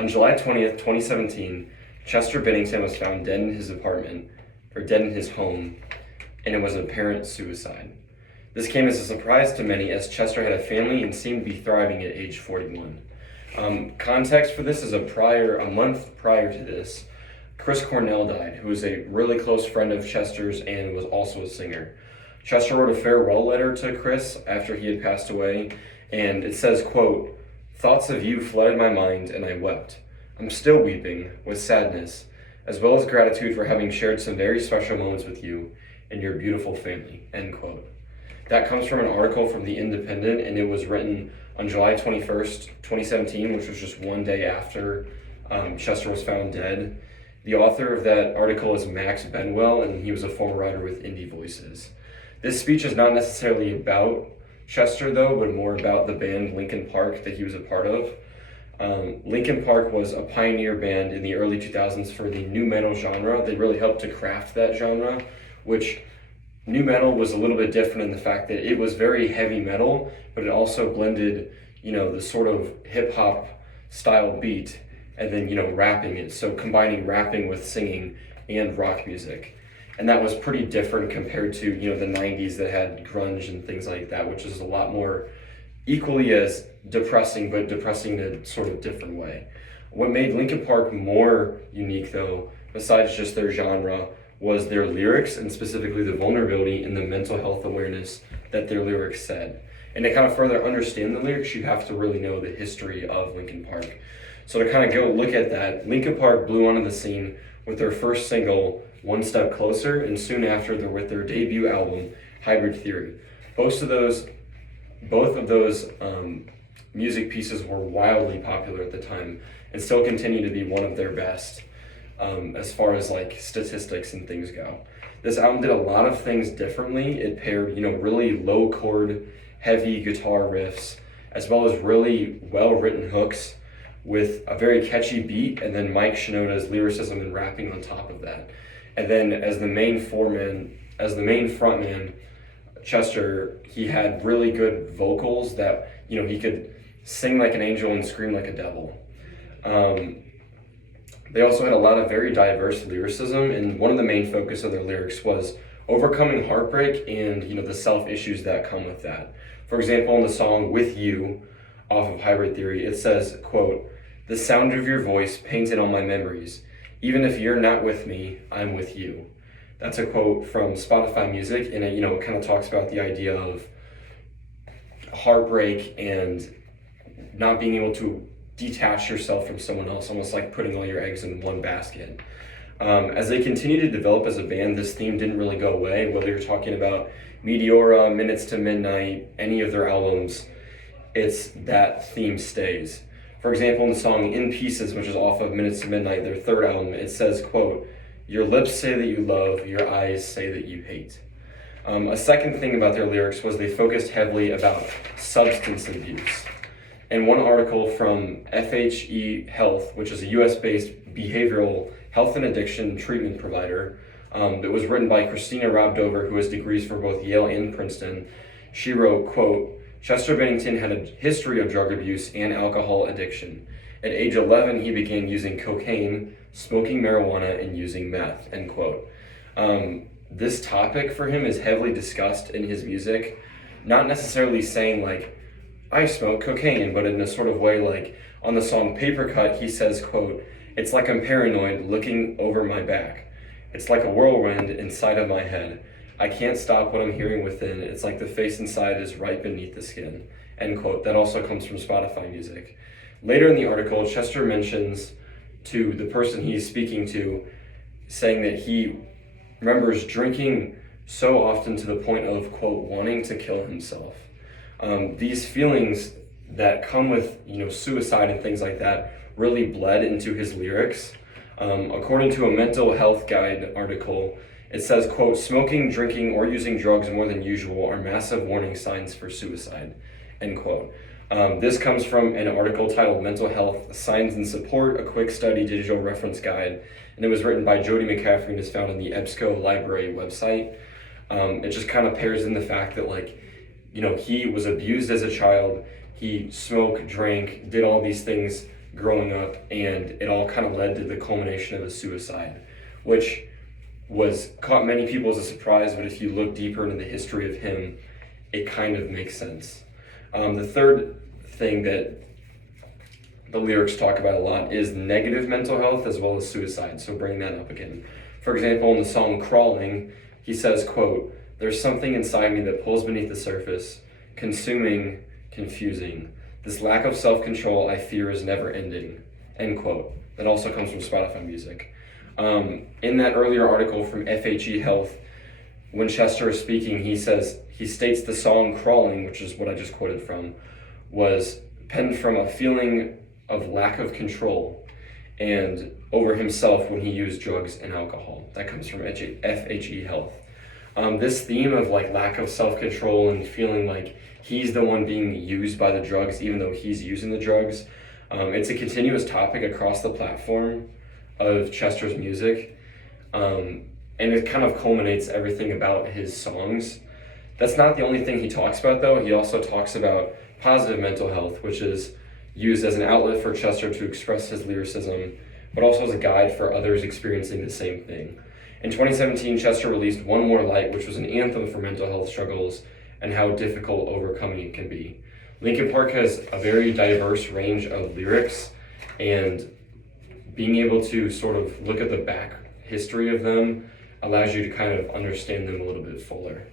On July 20th, 2017, Chester Bennington was found dead in his apartment, or dead in his home, and it was an apparent suicide. This came as a surprise to many as Chester had a family and seemed to be thriving at age 41. Context for this is a month prior to this, Chris Cornell died, who was a really close friend of Chester's and was also a singer. Chester wrote a farewell letter to Chris after he had passed away, and it says, quote, "Thoughts of you flooded my mind and I wept. I'm still weeping with sadness, as well as gratitude for having shared some very special moments with you and your beautiful family," end quote. That comes from an article from The Independent, and it was written on July 21st, 2017, which was just one day after Chester was found dead. The author of that article is Max Benwell, and he was a former writer with Indie Voices. This speech is not necessarily about Chester, though, but more about the band Linkin Park that he was a part of. Linkin Park was a pioneer band in the early 2000s for the nu metal genre. They really helped to craft that genre, which nu metal was a little bit different in the fact that it was very heavy metal, but it also blended, the sort of hip hop style beat and then, rapping it. So combining rapping with singing and rock music. And that was pretty different compared to, the 90s that had grunge and things like that, which is a lot more equally as depressing, but depressing in a sort of different way. What made Linkin Park more unique, though, besides just their genre, was their lyrics, and specifically the vulnerability and the mental health awareness that their lyrics said. And to kind of further understand the lyrics, you have to really know the history of Linkin Park. So to kind of go look at that, Linkin Park blew onto the scene with their first single, One Step Closer, and soon after with their debut album, Hybrid Theory. Both of those music pieces were wildly popular at the time and still continue to be one of their best as far as like statistics and things go. This album did a lot of things differently. It paired, really low chord, heavy guitar riffs, as well as really well-written hooks with a very catchy beat, and then Mike Shinoda's lyricism and rapping on top of that. And then as the main frontman, Chester, he had really good vocals that, he could sing like an angel and scream like a devil. They also had a lot of very diverse lyricism, and one of the main focus of their lyrics was overcoming heartbreak and, the self-issues that come with that. For example, in the song With You, off of Hybrid Theory, it says, quote, "The sound of your voice painted on my memories. Even if you're not with me, I'm with you." That's a quote from Spotify Music, and it kind of talks about the idea of heartbreak and not being able to detach yourself from someone else, almost like putting all your eggs in one basket. As they continued to develop as a band, this theme didn't really go away. Whether you're talking about Meteora, Minutes to Midnight, any of their albums, it's that theme stays. For example, in the song In Pieces, which is off of Minutes to Midnight, their third album, it says, quote, "Your lips say that you love, your eyes say that you hate." A second thing about their lyrics was they focused heavily about substance abuse. In one article from FHE Health, which is a US-based behavioral health and addiction treatment provider, that was written by Christina Rabdover, who has degrees from both Yale and Princeton, she wrote, quote, "Chester Bennington had a history of drug abuse and alcohol addiction. At age 11, he began using cocaine, smoking marijuana, and using meth," end quote. This topic for him is heavily discussed in his music, not necessarily saying like, "I smoke cocaine," but in a sort of way like on the song Paper Cut, he says, quote, "It's like I'm paranoid looking over my back. It's like a whirlwind inside of my head. I can't stop what I'm hearing within. It's like the face inside is right beneath the skin," end quote. That also comes from Spotify Music. Later in the article, Chester mentions to the person he's speaking to, saying that he remembers drinking so often to the point of, quote, "wanting to kill himself." These feelings that come with, suicide and things like that really bled into his lyrics. According to a mental health guide article, it says, quote, "Smoking, drinking, or using drugs more than usual are massive warning signs for suicide," end quote. This comes from an article titled Mental Health, Signs and Support, a Quick Study Digital Reference Guide, and it was written by Jody McCaffrey and is found on the EBSCO Library website. It just kind of pairs in the fact that, he was abused as a child, he smoked, drank, did all these things growing up, and it all kind of led to the culmination of a suicide, which was caught many people as a surprise, but if you look deeper into the history of him, it kind of makes sense. The third thing that the lyrics talk about a lot is negative mental health as well as suicide, so bring that up again. For example, in the song Crawling, he says, quote, "There's something inside me that pulls beneath the surface, consuming, confusing. This lack of self-control I fear is never ending," end quote. That also comes from Spotify Music. In that earlier article from FHE Health, when Chester is speaking, he states the song Crawling, which is what I just quoted from, was penned from a feeling of lack of control and over himself when he used drugs and alcohol. That comes from FHE Health. This theme of like lack of self-control and feeling like he's the one being used by the drugs even though he's using the drugs, it's a continuous topic across the platform of Chester's music, and it kind of culminates everything about his songs. That's not the only thing he talks about though. He also talks about positive mental health, which is used as an outlet for Chester to express his lyricism, but also as a guide for others experiencing the same thing. In 2017, Chester released One More Light, which was an anthem for mental health struggles and how difficult overcoming it can be. Linkin Park has a very diverse range of lyrics, and being able to sort of look at the back history of them allows you to kind of understand them a little bit fuller.